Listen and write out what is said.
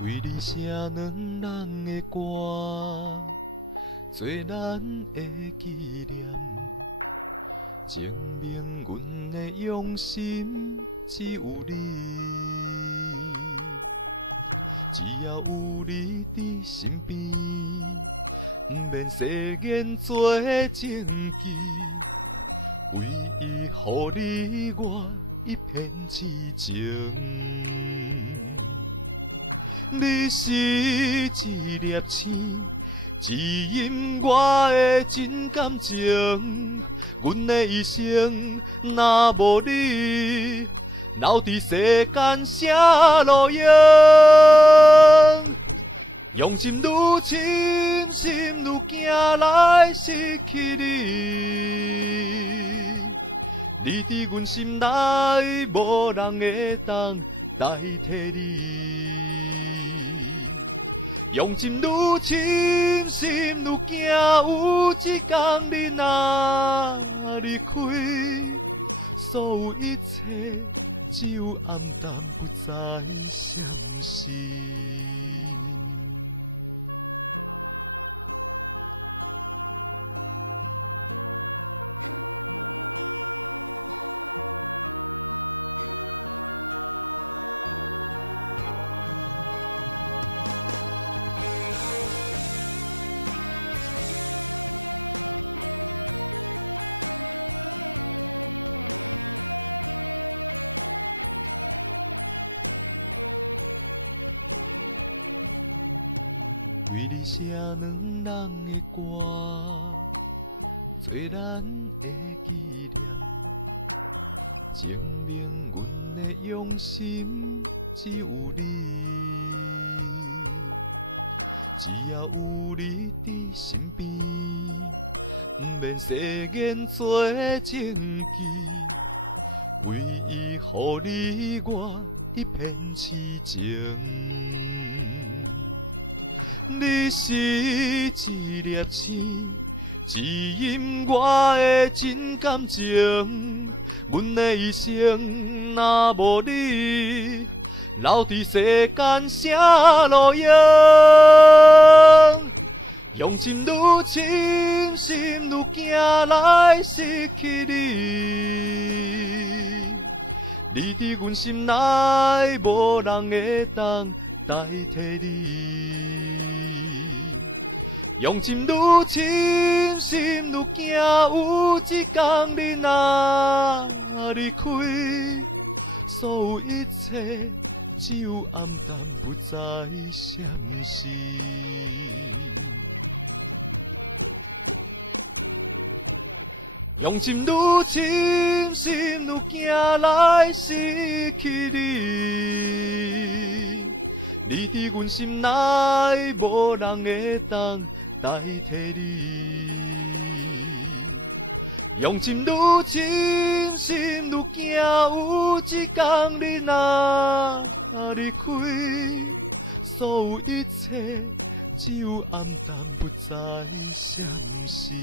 为你写两人的歌，做咱的纪念，证明阮的用心只有你。只要有你伫身边，毋免誓言做证据，唯一互你我一片痴情。你是一粒星，指引我的真感情。阮的一生若无你，留伫世间啥路用？用心愈深，心愈惊来失去你。你伫阮心内，无人会当代替你。用心愈深，心愈惊，有一天你若离开，所有一切只有暗淡，不再闪烁。为你写两人的歌，做咱的纪念，证明阮的用心只有你。只要有你伫身边，毋免誓言做证据，唯一互你我一片痴情。你是一粒星，指引我的真感情。阮的一生若无你，留伫世间啥路用？用心愈深，心愈惊来失去你。你伫阮心内，无人会当代替你。用心愈深，心愈惊，有一天你若离开，所有一切只有暗淡，不再闪烁。用心愈深，心愈惊来失去你。你伫阮心内，无人会当代替你。用心愈深，心愈惊，有一天你若离开，所有一切只有暗淡，不再闪烁。